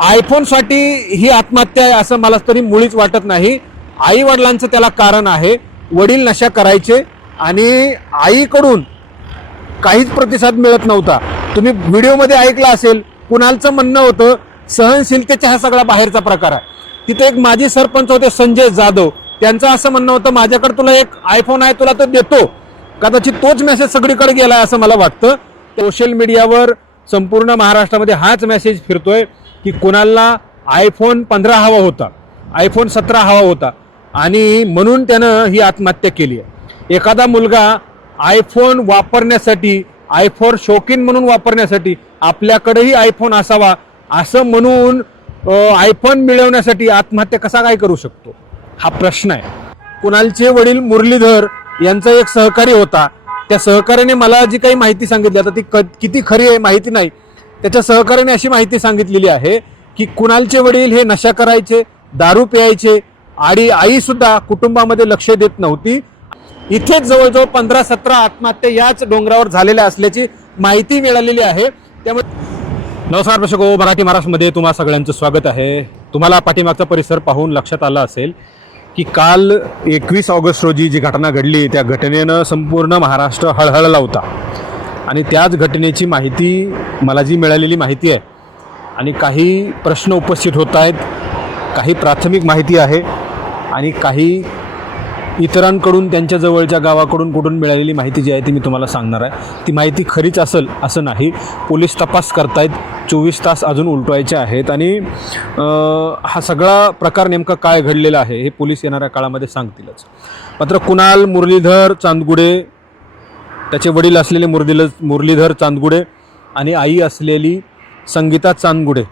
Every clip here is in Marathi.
आयफोनसाठी ही आत्महत्या आहे असं मला तरी मुळीच वाटत नाही. आई वडिलांचं त्याला कारण आहे. वडील नशा करायचे आणि आईकडून काहीच प्रतिसाद मिळत नव्हता. तुम्ही व्हिडिओमध्ये ऐकलं असेल, कुणालचं म्हणणं होतं सहनशीलतेचा हा सगळा बाहेरचा प्रकार आहे. तिथे एक माजी सरपंच होते संजय जाधव, त्यांचं असं म्हणणं होतं माझ्याकडे तुला एक आयफोन आहे, तुला तो देतो. कदाचित तोच मेसेज सगळीकडे गेलाय असं मला वाटतं. सोशल मीडियावर संपूर्ण महाराष्ट्रामध्ये हाच मेसेज फिरतोय की कुणालला आयफोन 15 हवा होता, आयफोन 17 हवा होता आणि म्हणून त्यानं ही आत्महत्या केली आहे. एखादा मुलगा आयफोन वापरण्यासाठी, आयफोन शौकीन म्हणून वापरण्यासाठी आपल्याकडेही आयफोन असावा असं म्हणून आयफोन मिळवण्यासाठी आत्महत्या कसा काय करू शकतो, हा प्रश्न आहे. कुणालचे वडील मुरलीधर यांचा एक सहकारी होता. त्या सहकार्याने मला जी काही माहिती सांगितली, आता ती किती खरी आहे माहिती नाही, त्याच्या सहकार्याने अशी माहिती सांगितलेली आहे की कुणालचे वडील हे नशा करायचे, दारू प्यायचे आणि आई सुद्धा कुटुंबामध्ये लक्ष देत नव्हती. इथेच जवळजवळ 15-17 आत्महत्या याच डोंगरावर झालेल्या असल्याची माहिती मिळालेली आहे. त्यामुळे नमस्कार दर्शक हो, मराठी महाराष्ट्रामध्ये तुम्हा सगळ्यांचं स्वागत आहे. तुम्हाला पाठीमागचा परिसर पाहून लक्षात आलं असेल की काल 21 ऑगस्ट रोजी जी घटना घडली, त्या घटनेनं संपूर्ण महाराष्ट्र हळहळला होता. आणि त्याच घटनेची माहिती मला जी मिळालेली माहिती आहे आणि काही प्रश्न उपस्थित होत आहेत, काही प्राथमिक माहिती आहे आणि काही इतरांकडून त्यांच्या जवळच्या गावाकडून कुठून मिळालेली माहिती जी आहे ती मी तुम्हाला सांगणार आहे. ती माहिती खरीच असेल असं नाही. पोलीस तपास करतायत, 24 तास अजून उलटवायचे आहेत आणि हा सगळा प्रकार नेमका काय घडलेला आहे हे पोलीस येणाऱ्या काळामध्ये सांगतीलच. मात्र कुणाल मुरलीधर चांदगुडे, त्याचे वडील असलेले मुरलीधर चांदगुडे आणि आई असलेली संगीता चांदगुडे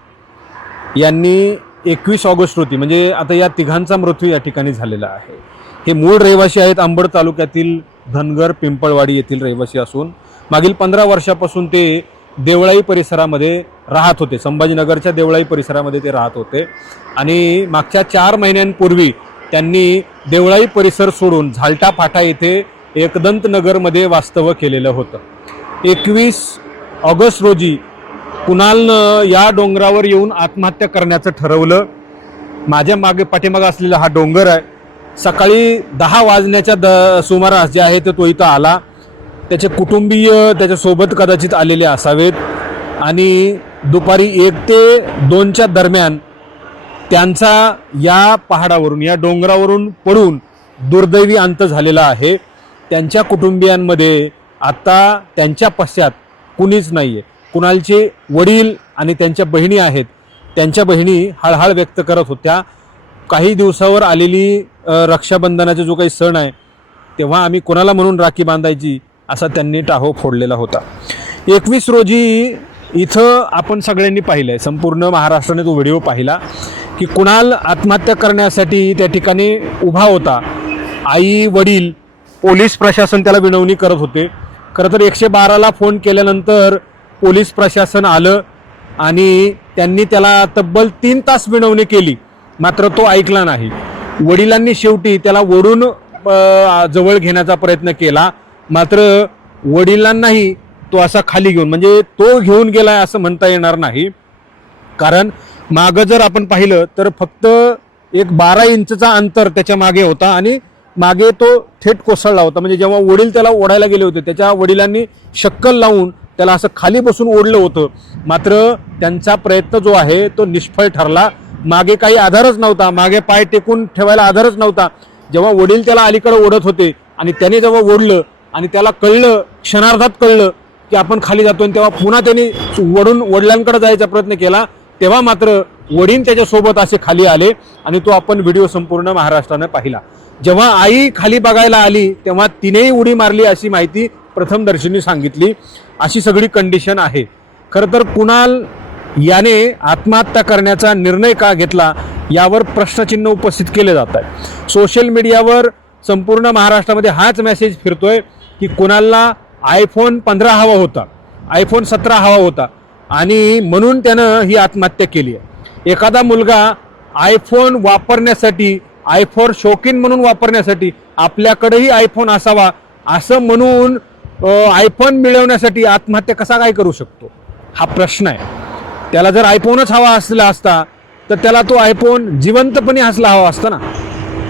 यांनी 21 ऑगस्ट रोजी, म्हणजे आता या तिघांचा मृत्यू या ठिकाणी झालेला आहे. हे मूळ रहिवासी आहेत, अंबड तालुक्यातील धनगर पिंपळवाडी येथील रहिवासी असून मागील 15 वर्षापासून ते देवळाई परिसरामध्ये राहत होते. संभाजीनगरच्या देवळाई परिसरामध्ये ते राहत होते आणि मागच्या 4 महिन्यांपूर्वी त्यांनी देवळाई परिसर सोडून झालटा फाटा येथे एकदंत नगरमध्ये वास्तव्य केलेलं होतं. 21 ऑगस्ट रोजी कुणालनं या डोंगरावर येऊन आत्महत्या करण्याचं ठरवलं. माझ्या पाठीमागे असलेला हा डोंगर आहे. सकाळी 10 वाजण्याच्या सुमारास जे आहे तो इथं आला. त्याचे कुटुंबीय त्याच्यासोबत कदाचित आलेले असावेत आणि दुपारी 1 ते 2च्या दरम्यान त्यांचा या पहाडावरून, या डोंगरावरून पडून दुर्दैवी अंत झालेला आहे. त्यांच्या कुटुंबियांमध्ये आता त्यांच्या पश्चात कुणीच नाही आहे. कुणालचे वडील आणि त्यांच्या बहिणी आहेत. त्यांच्या बहिणी हळहळ व्यक्त करत होत्या. काही दिवसावर आलेली रक्षाबंधनाचा जो काही सण आहे तेव्हा आम्ही कोणाला म्हणून राखी बांधायची असा त्यांनी टाहो फोडलेला होता. 21 रोजी इथं आपण सगळ्यांनी पाहिलं आहे, संपूर्ण महाराष्ट्राने तो व्हिडिओ पाहिला की कुणाल आत्महत्या करण्यासाठी त्या ठिकाणी उभा होता. आई वडील, पोलीस प्रशासन त्याला विनवणी करत होते. खरं तर 112ला फोन केल्यानंतर पोलीस प्रशासन आलं आणि त्यांनी त्याला तब्बल 3 तास विनवणी केली, मात्र तो ऐकला नाही. वडिलांनी शेवटी त्याला ओढून जवळ घेण्याचा प्रयत्न केला, मात्र वडिलांनाही तो असा खाली घेऊन, म्हणजे तो घेऊन गेलाय असं म्हणता येणार नाही. कारण मागं जर आपण पाहिलं तर फक्त एक 12 इंचचा अंतर त्याच्या मागे होता आणि मागे तो थेट कोसळला होता. म्हणजे जेव्हा वडील त्याला ओढायला गेले होते त्याच्या वडिलांनी शक्कल लावून त्याला असं खाली बसून ओढलं होतं, मात्र त्यांचा प्रयत्न जो आहे तो निष्फळ ठरला. मागे काही आधारच नव्हता, मागे पाय टेकून ठेवायला आधारच नव्हता. जेव्हा वडील त्याला अलीकडे ओढत होते आणि त्याने जेव्हा ओढलं आणि त्याला कळलं, क्षणार्धात कळलं की आपण खाली जातोय, तेव्हा पुन्हा त्यांनी वडिलांकडे जायचा प्रयत्न केला. तेव्हा मात्र वडील त्याच्यासोबत असे खाली आले आणि तो आपण व्हिडिओ संपूर्ण महाराष्ट्राने पाहिला. जेव्हा आई खाली बघायला आली तेव्हा तिनेही उडी मारली अशी माहिती प्रथमदर्शनी सांगितली. अशी सगळी कंडिशन आहे. खरं तर कुणाल याने आत्महत्या करण्याचा निर्णय का घेतला यावर प्रश्नचिन्ह उपस्थित केले जात आहे. सोशल मीडियावर संपूर्ण महाराष्ट्रामध्ये हाच मेसेज फिरतोय की कुणालला आयफोन 15 हवा होता, आयफोन 17 हवा होता आणि म्हणून त्यानं ही आत्महत्या केली आहे. एखादा मुलगा आयफोन वापरण्यासाठी, आयफोन शौकीन म्हणून वापरण्यासाठी आपल्याकडेही आयफोन असावा असं म्हणून आयफोन मिळवण्यासाठी आत्महत्या कसा काय करू शकतो, हा प्रश्न आहे. त्याला जर आयफोनच हवा असला असता तर त्याला तो आयफोन जिवंतपणे हसला हवा असता ना,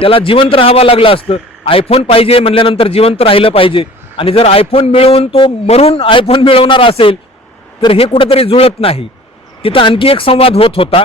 त्याला जिवंत राहावं लागलं असतं. आयफोन पाहिजे म्हणल्यानंतर जिवंत राहिलं पाहिजे. आणि जर आयफोन मिळवून तो मरून आयफोन मिळवणार असेल तर हे कुठेतरी जुळत नाही. तिथं आणखी एक संवाद होत होता.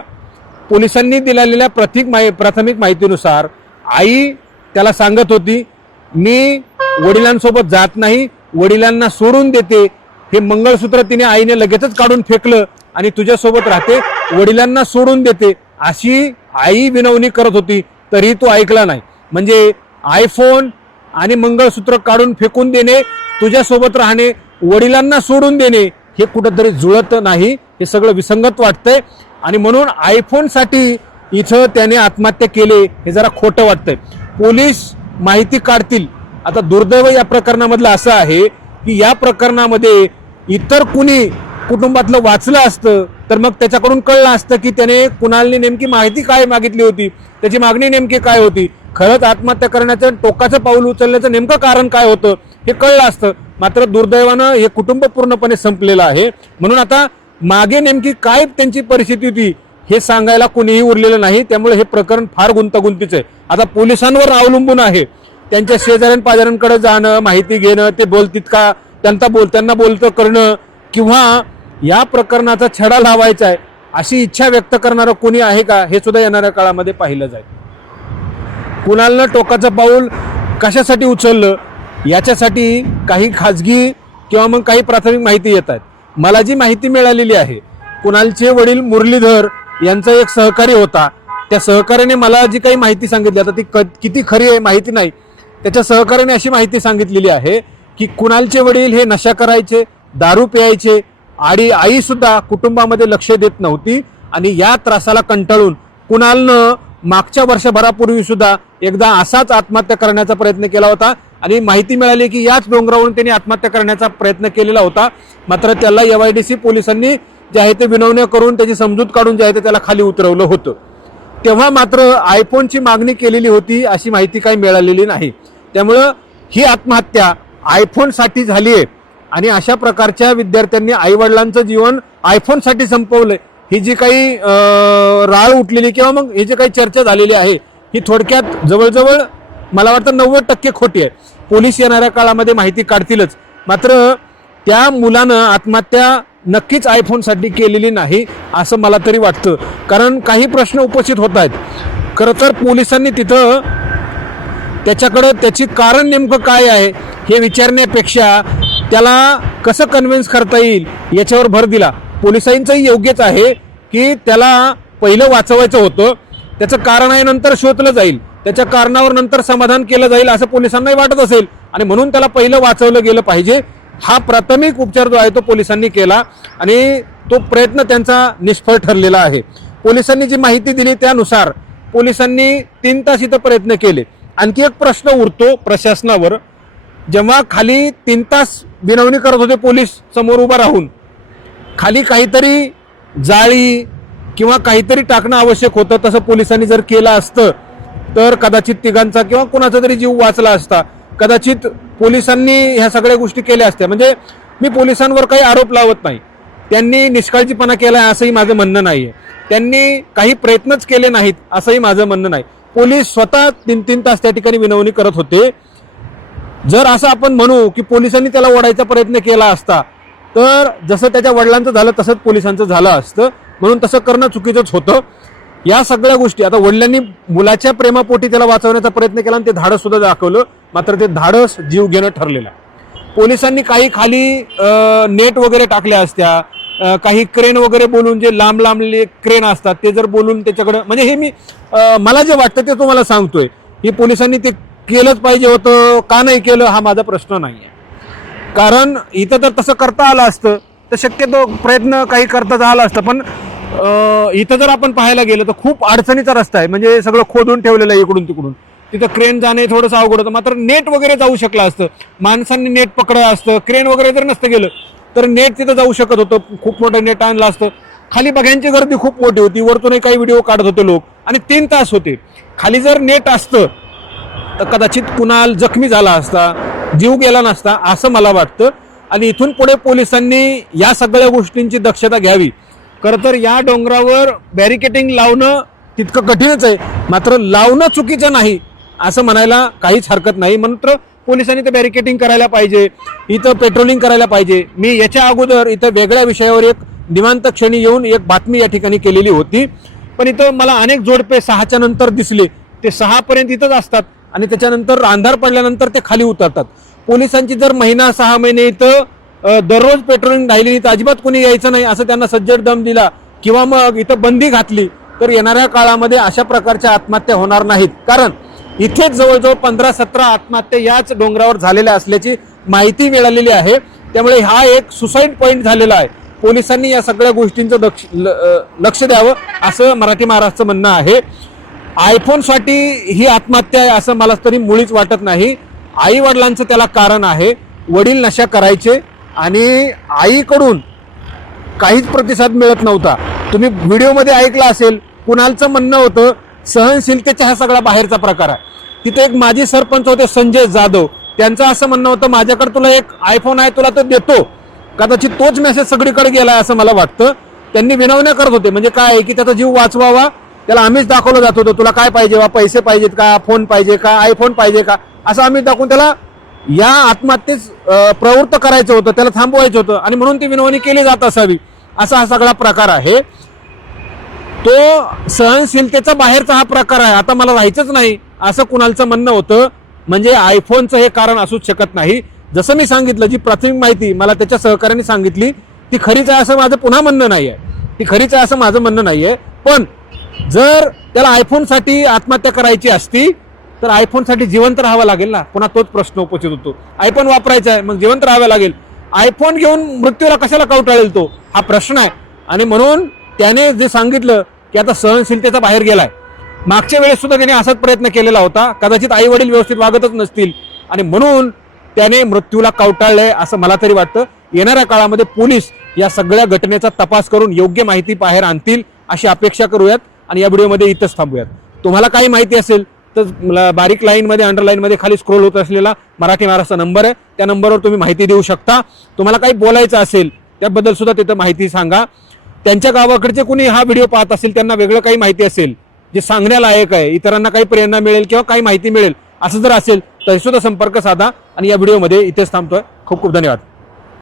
पोलिसांनी दिलेल्या प्राथमिक माहितीनुसार आई त्याला सांगत होती, मी वडिलांसोबत जात नाही, वडिलांना सोडून देते. हे मंगळसूत्र तिने आईने लगेचच काढून फेकलं आणि तुझ्यासोबत राहते, वडिलांना सोडून देते अशी आई विनवणी करत होती. तरी तो ऐकला नाही. म्हणजे आयफोन आणि मंगळसूत्र काढून फेकून देणे, तुझ्यासोबत राहणे, वडिलांना सोडून देणे हे कुठंतरी जुळत नाही. हे सगळं विसंगत वाटतंय आणि म्हणून आयफोनसाठी इथं त्याने आत्महत्या केली हे जरा खोटं वाटतंय. पोलीस माहिती काढतील. आता दुर्दैव या प्रकरणामधलं असं आहे की या प्रकरणामध्ये इतर कुणी कुटुंबातलं वाचलं असतं तर मग त्याच्याकडून कळलं असतं की त्याने कुणालने नेमकी माहिती काय मागितली होती, त्याची मागणी नेमकी काय होती, खरंच आत्महत्या करण्याचं टोकाचं पाऊल उचलण्याचं नेमकं कारण काय होतं हे कळलं असतं. मात्र दुर्दैवानं हे कुटुंब पूर्णपणे संपलेलं आहे. म्हणून आता मागे नेमकी काय त्यांची परिस्थिती होती हे सांगायला कोणीही उरलेलं नाही. त्यामुळे हे प्रकरण फार गुंतागुंतीचं आहे. आता पोलिसांवर अवलंबून आहे. त्यांच्या शेजाऱ्यांपाजाऱ्यांकडे जाणं, माहिती घेणं, ते बोलतील का, त्यांना बोलतं करणं, किंवा या प्रकरणाचा छडा लावायचा आहे अशी इच्छा व्यक्त करणारं कोणी आहे का हे सुद्धा येणाऱ्या काळामध्ये पाहिलं जाईल. कुणालनं टोकाचं पाऊल कशासाठी उचललं याच्यासाठी काही खाजगी किंवा मग काही प्राथमिक माहिती येत आहेत. मला जी माहिती मिळालेली आहे, कुणालचे वडील मुरलीधर यांचा एक सहकारी होता. त्या सहकार्याने मला जी काही माहिती सांगितली, आता ती किती खरी आहे माहिती नाही, त्याच्या सहकार्याने अशी माहिती सांगितलेली आहे की कुणालचे वडील हे नशा करायचे, दारू प्यायचे आणि आई सुद्धा कुटुंबामध्ये लक्ष देत नव्हती. आणि या त्रासाला कंटाळून कुणालनं मागच्या वर्षभरापूर्वी सुद्धा एकदा असाच आत्महत्या करण्याचा प्रयत्न केला होता. आणि माहिती मिळाली की याच डोंगरावरून त्यांनी आत्महत्या करण्याचा प्रयत्न केलेला होता. मात्र त्याला MIDC पोलिसांनी जे आहे ते विनवण्या करून त्याची समजूत काढून जे आहे ते त्याला खाली उतरवलं होतं. तेव्हा मात्र आयफोनची मागणी केलेली होती अशी माहिती काही मिळालेली नाही. त्यामुळं ही आत्महत्या आयफोनसाठी झाली आहे. आणि अशा प्रकारच्या विद्यार्थ्यांनी आईवडिलांचं जीवन आयफोनसाठी संपवलंय. ही जी काही राळ उठलेली किंवा मग ही जी काही चर्चा झालेली आहे ही थोडक्यात जवळजवळ मला वाटतं 90% खोटी आहे. पोलीस येणाऱ्या काळामध्ये माहिती काढतीलच. मात्र त्या मुलानं आत्महत्या नक्कीच आयफोनसाठी केलेली नाही असं मला तरी वाटतं. कारण काही प्रश्न उपस्थित होत आहेत. खरं तर पोलिसांनी तिथं त्याच्याकडं त्याची कारण नेमकं काय आहे हे विचारण्यापेक्षा त्याला कसं कन्व्हिन्स करता येईल याच्यावर भर दिला. पोलिसांचंही योग्यच आहे की त्याला पहिलं वाचवायचं होतं, त्याचं कारण आहे नंतर शोधलं जाईल, त्याच्या कारणावर नंतर समाधान केलं जाईल असं पोलिसांनाही वाटत असेल आणि म्हणून त्याला पहिलं वाचवलं गेलं पाहिजे. हा प्राथमिक उपचार जो आहे तो पोलिसांनी केला आणि तो प्रयत्न त्यांचा निष्फळ ठरलेला आहे. पोलिसांनी जी माहिती दिली त्यानुसार पोलिसांनी 3 तास इथं प्रयत्न केले. आणखी एक प्रश्न उरतो प्रशासनावर, जेव्हा खाली 3 तास विनवणी करत होते पोलीस समोर उभा राहून, खाली काहीतरी जाळी किंवा काहीतरी टाकणं आवश्यक होतं. तसं पोलिसांनी जर केलं असतं तर कदाचित तिघांचा किंवा कोणाचा तरी जीव वाचला असता. कदाचित पोलिसांनी ह्या सगळ्या गोष्टी केल्या असत्या. म्हणजे मी पोलिसांवर काही आरोप लावत नाही, त्यांनी निष्काळजीपणा केला असंही माझं म्हणणं नाही आहे, त्यांनी काही प्रयत्नच केले नाहीत असंही माझं म्हणणं नाही. पोलीस स्वतः 3 तास त्या ठिकाणी विनवणी करत होते. जर असं आपण म्हणू की पोलिसांनी त्याला ओढायचा प्रयत्न केला असता तर जसं त्याच्या वडिलांचं झालं तसंच पोलिसांचं झालं असतं. म्हणून तसं करणं चुकीचंच होतं. या सगळ्या गोष्टी आता वडिलांनी मुलाच्या प्रेमापोटी त्याला वाचवण्याचा प्रयत्न केला आणि ते धाडस सुद्धा दाखवलं. मात्र ते धाडस जीव घेणं ठरलेलं. पोलिसांनी काही खाली नेट वगैरे टाकल्या असत्या, काही क्रेन वगैरे बोलून, जे लांब क्रेन असतात ते जर बोलून त्याच्याकडं, म्हणजे हे मी मला जे वाटतं ते तुम्हाला सांगतोय. ही पोलिसांनी ते केलंच पाहिजे होतं, का नाही केलं हा माझा प्रश्न नाही आहे. कारण इथं जर तसं करता आलं असतं तर शक्यतो प्रयत्न काही करता झाला असतं. पण इथं जर आपण पाहायला गेलं तर खूप अडचणीचा रस्ता आहे. म्हणजे सगळं खोदून ठेवलेलं आहे इकडून तिकडून. तिथं क्रेन जाणे थोडंसं अवघड होतं. मात्र नेट वगैरे जाऊ शकलं असतं, माणसांनी नेट पकडलं असतं. क्रेन वगैरे जर नसतं गेलं तर नेट तिथं जाऊ शकत होतं. खूप मोठं नेट आणलं असतं. खाली बघ्यांची गर्दी खूप मोठी होती, वरतूनही काही व्हिडिओ काढत होते लोक आणि 3 तास होते. खाली जर नेट असतं तर कदाचित कुणाल जखमी झाला असता, जीव गेला नसता असं मला वाटतं. आणि इथून पुढे पोलिसांनी या सगळ्या गोष्टींची दक्षता घ्यावी. खरं तर या डोंगरावर बॅरिकेटिंग लावणं तितकं कठीणच आहे, मात्र लावणं चुकीचं नाही असं म्हणायला काहीच हरकत नाही. मात्र पोलिसांनी ते बॅरिकेटिंग करायला पाहिजे, इथं पेट्रोलिंग करायला पाहिजे. मी याच्या अगोदर इथं वेगळ्या विषयावर एक निवांत क्षणी येऊन एक बातमी या ठिकाणी केलेली होती, पण इथं मला अनेक जोडपे 6च्या नंतर दिसले. ते 6 पर्यंत इथंच असतात आणि त्याच्यानंतर अंधार पडल्यानंतर ते खाली उतरतात. पोलिसांची जर महिना 6 महिने इथं दररोज पेट्रोलिंग राहिली तर अजिबात कोणी यायचं नाही असं त्यांना सज्जड दम दिला किंवा मग इथं बंदी घातली तर येणाऱ्या काळामध्ये अशा प्रकारच्या आत्महत्या होणार नाहीत. कारण इथेच जवळजवळ 15-17 आत्महत्या याच डोंगरावर झालेल्या असल्याची माहिती मिळालेली आहे. त्यामुळे हा एक सुसाईड पॉईंट झालेला आहे. पोलिसांनी या सगळ्या गोष्टींचं लक्ष द्यावं असं मराठी महाराष्ट्राचं म्हणणं आहे. आयफोनसाठी ही आत्महत्या आहे असं मला तरी मुळीच वाटत नाही. आई वडिलांचं त्याला कारण आहे. वडील नशा करायचे आणि आईकडून काहीच प्रतिसाद मिळत नव्हता. तुम्ही व्हिडिओमध्ये ऐकलं असेल, कुणालचं म्हणणं होतं सहनशीलतेचा हा सगळा बाहेरचा प्रकार आहे. तिथे एक माजी सरपंच होते संजय जाधव, त्यांचं असं म्हणणं होतं माझ्याकडे तुला एक आयफोन आहे तुला तो देतो. कदाचित तोच मेसेज सगळीकडे गेलाय असं मला वाटतं. त्यांनी विनवण्या करत होते, म्हणजे काय की त्याचा जीव वाचवावा, त्याला आम्हीच दाखवलं जात होतं तुला काय पाहिजे वा, पैसे पाहिजेत का, फोन पाहिजे का, आयफोन पाहिजे का, असं आम्ही दाखवून त्याला या आत्महत्येस प्रवृत्त करायचं होतं, त्याला थांबवायचं होतं आणि म्हणून ती विनवणी केली जात असावी असा हा सगळा प्रकार आहे. तो सहनशीलतेचा बाहेरचा हा प्रकार आहे. आता मला राहायचंच नाही असं कुणालचं म्हणणं होतं, म्हणजे आयफोनचं हे कारण असूच शकत नाही. जसं मी सांगितलं, जी प्राथमिक माहिती मला त्याच्या सहकार्याने सांगितली ती खरीच आहे असं माझं पुन्हा म्हणणं नाही आहे, ती खरीच आहे असं माझं म्हणणं नाही आहे. पण जर त्याला आयफोनसाठी आत्महत्या करायची असती तर आयफोनसाठी जिवंत राहावं लागेल ना. पुन्हा तोच प्रश्न उपस्थित होतो, आयफोन वापरायचा आहे मग जिवंत राहावं लागेल, आयफोन घेऊन मृत्यूला कशाला कवटाळेल तो, हा प्रश्न आहे. आणि म्हणून त्याने जे सांगितलं की आता सहनशीलतेचा बाहेर गेलाय, मागच्या वेळेस सुद्धा त्याने असाच प्रयत्न केलेला होता, कदाचित आई वडील व्यवस्थित वागतच नसतील आणि म्हणून त्याने मृत्यूला कवटाळलंय असं मला तरी वाटतं. येणाऱ्या काळामध्ये पोलीस या सगळ्या घटनेचा तपास करून योग्य माहिती बाहेर आणतील अशी अपेक्षा करूयात आणि या व्हिडिओमध्ये इथंच थांबूयात. तुम्हाला काही माहिती असेल तर बारीक लाईनमध्ये अंडरलाईनमध्ये खाली स्क्रोल होत असलेला मराठी महाराष्ट्र नंबर आहे, त्या नंबरवर तुम्ही माहिती देऊ शकता. तुम्हाला काही बोलायचं असेल त्याबद्दल सुद्धा तिथं माहिती सांगा. त्यांच्या गावाकडचे कोणी हा व्हिडिओ पाहत असेल, त्यांना वेगळं काही माहिती असेल जे सांगण्यालायक आहे, इतरांना काही प्रेरणा मिळेल किंवा काही माहिती मिळेल असं जर असेल तरी सुद्धा संपर्क साधा. आणि या व्हिडिओमध्ये इथेच थांबतोय. खूप खूप धन्यवाद.